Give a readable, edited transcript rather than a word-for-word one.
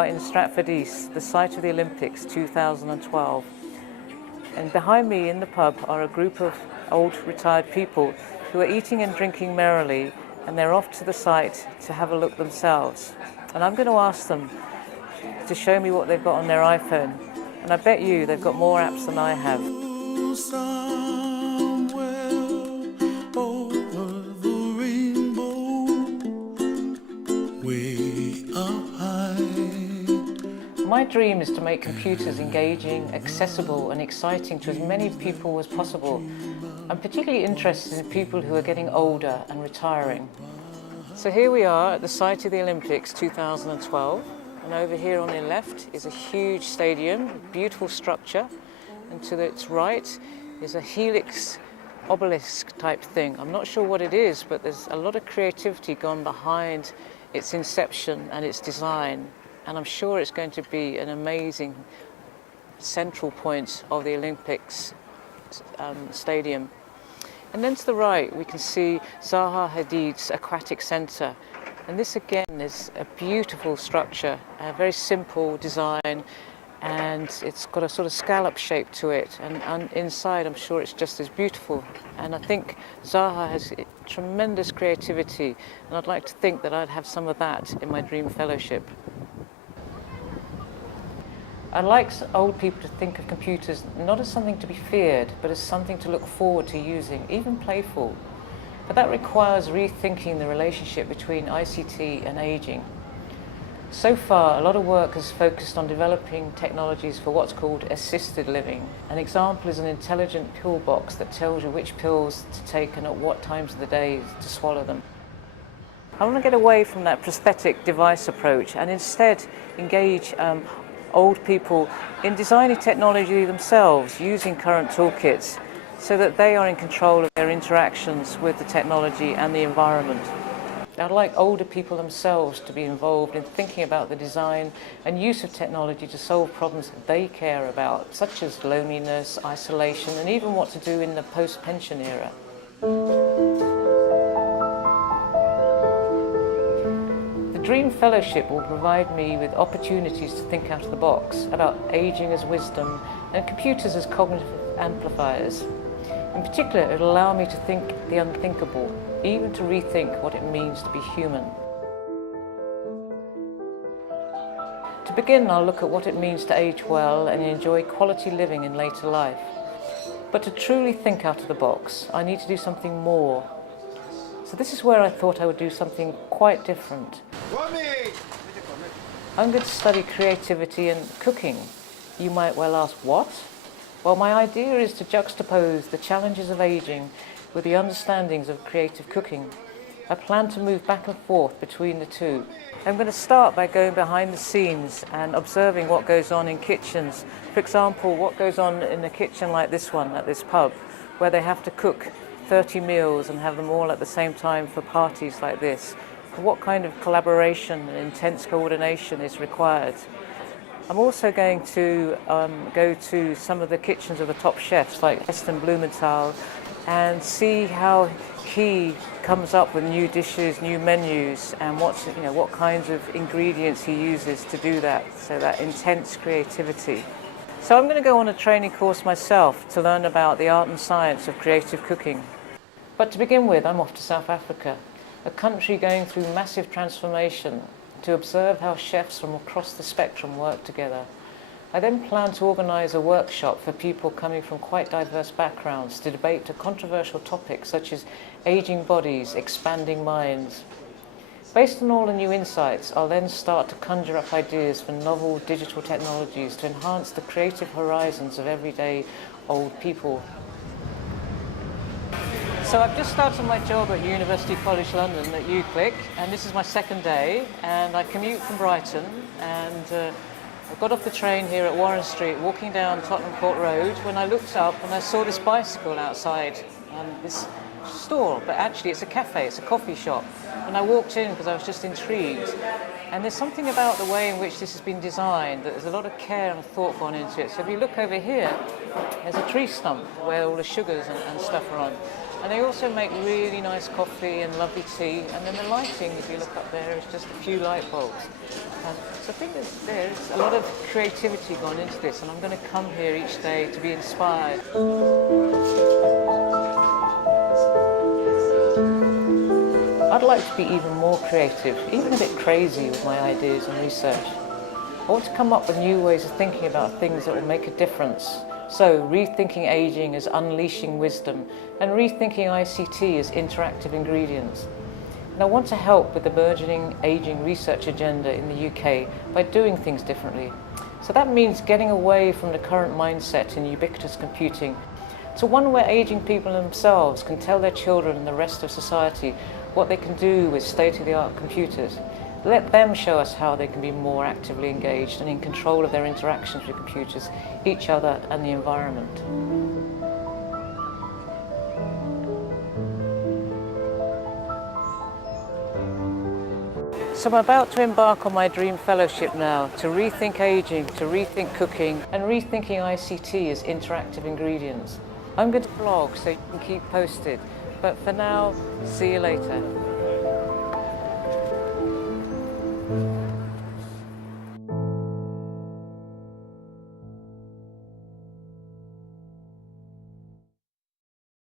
are in Stratford East, the site of the Olympics 2012. And behind me in the pub are a group of old retired people who are eating and drinking merrily, and they're off to the site to have a look themselves. And I'm going to ask them to show me what they've got on their iPhone. And I bet you they've got more apps than I have. My dream is to make computers engaging, accessible and exciting to as many people as possible. I'm particularly interested in people who are getting older and retiring. So here we are at the site of the Olympics 2012, and over here on the left is a huge stadium, a beautiful structure, and to its right is a helix obelisk type thing. I'm not sure what it is, but there's a lot of creativity gone behind its inception and its design. And I'm sure it's going to be an amazing central point of the Olympics stadium. And then to the right, we can see Zaha Hadid's Aquatic Centre. And this again is a beautiful structure, a very simple design, and it's got a sort of scallop shape to it. And inside, I'm sure it's just as beautiful. And I think Zaha has tremendous creativity, and I'd like to think that I'd have some of that in my dream fellowship. I'd like old people to think of computers not as something to be feared, but as something to look forward to using, even playful. But that requires rethinking the relationship between ICT and aging. So far, a lot of work has focused on developing technologies for what's called assisted living. An example is an intelligent pill box that tells you which pills to take and at what times of the day to swallow them. I want to get away from that prosthetic device approach and instead engage old people in designing technology themselves using current toolkits so that they are in control of their interactions with the technology and the environment. I'd like older people themselves to be involved in thinking about the design and use of technology to solve problems that they care about, such as loneliness, isolation, and even what to do in the post-pension era. The Dream Fellowship will provide me with opportunities to think out of the box about aging as wisdom and computers as cognitive amplifiers. In particular, it will allow me to think the unthinkable, even to rethink what it means to be human. To begin, I'll look at what it means to age well and enjoy quality living in later life. But to truly think out of the box, I need to do something more. So this is where I thought I would do something quite different. I'm going to study creativity and cooking. You might well ask, what? Well, my idea is to juxtapose the challenges of aging with the understandings of creative cooking. I plan to move back and forth between the two. I'm going to start by going behind the scenes and observing what goes on in kitchens. For example, what goes on in a kitchen like this one at this pub, where they have to cook 30 meals and have them all at the same time for parties like this. What kind of collaboration and intense coordination is required. I'm also going to go to some of the kitchens of the top chefs like Weston Blumenthal and see how he comes up with new dishes, new menus, and what kinds of ingredients he uses to do that, so that intense creativity. So I'm going to go on a training course myself to learn about the art and science of creative cooking. But to begin with, I'm off to South Africa, a country going through massive transformation, to observe how chefs from across the spectrum work together. I then plan to organise a workshop for people coming from quite diverse backgrounds to debate a controversial topic such as ageing bodies, expanding minds. Based on all the new insights, I'll then start to conjure up ideas for novel digital technologies to enhance the creative horizons of everyday old people. So I've just started my job at University College London at UCLIC, and this is my second day, and I commute from Brighton, and I got off the train here at Warren Street, walking down Tottenham Court Road, when I looked up and I saw this bicycle outside this store, but actually it's a cafe, it's a coffee shop, and I walked in because I was just intrigued. And there's something about the way in which this has been designed that there's a lot of care and thought gone into it. So if you look over here, there's a tree stump where all the sugars and stuff are on. And they also make really nice coffee and lovely tea. And then the lighting, if you look up there, is just a few light bulbs. So I think there's a lot of creativity gone into this, and I'm going to come here each day to be inspired. I'd like to be even more creative, even a bit crazy with my ideas and research. I want to come up with new ways of thinking about things that will make a difference. So, rethinking aging as unleashing wisdom, and rethinking ICT as interactive ingredients. And I want to help with the burgeoning aging research agenda in the UK by doing things differently. So that means getting away from the current mindset in ubiquitous computing to one where aging people themselves can tell their children and the rest of society what they can do with state-of-the-art computers. Let them show us how they can be more actively engaged and in control of their interactions with computers, each other and the environment. So I'm about to embark on my dream fellowship now to rethink aging, to rethink cooking and rethinking ICT as interactive ingredients. I'm going to blog so you can keep posted, but for now, see you later.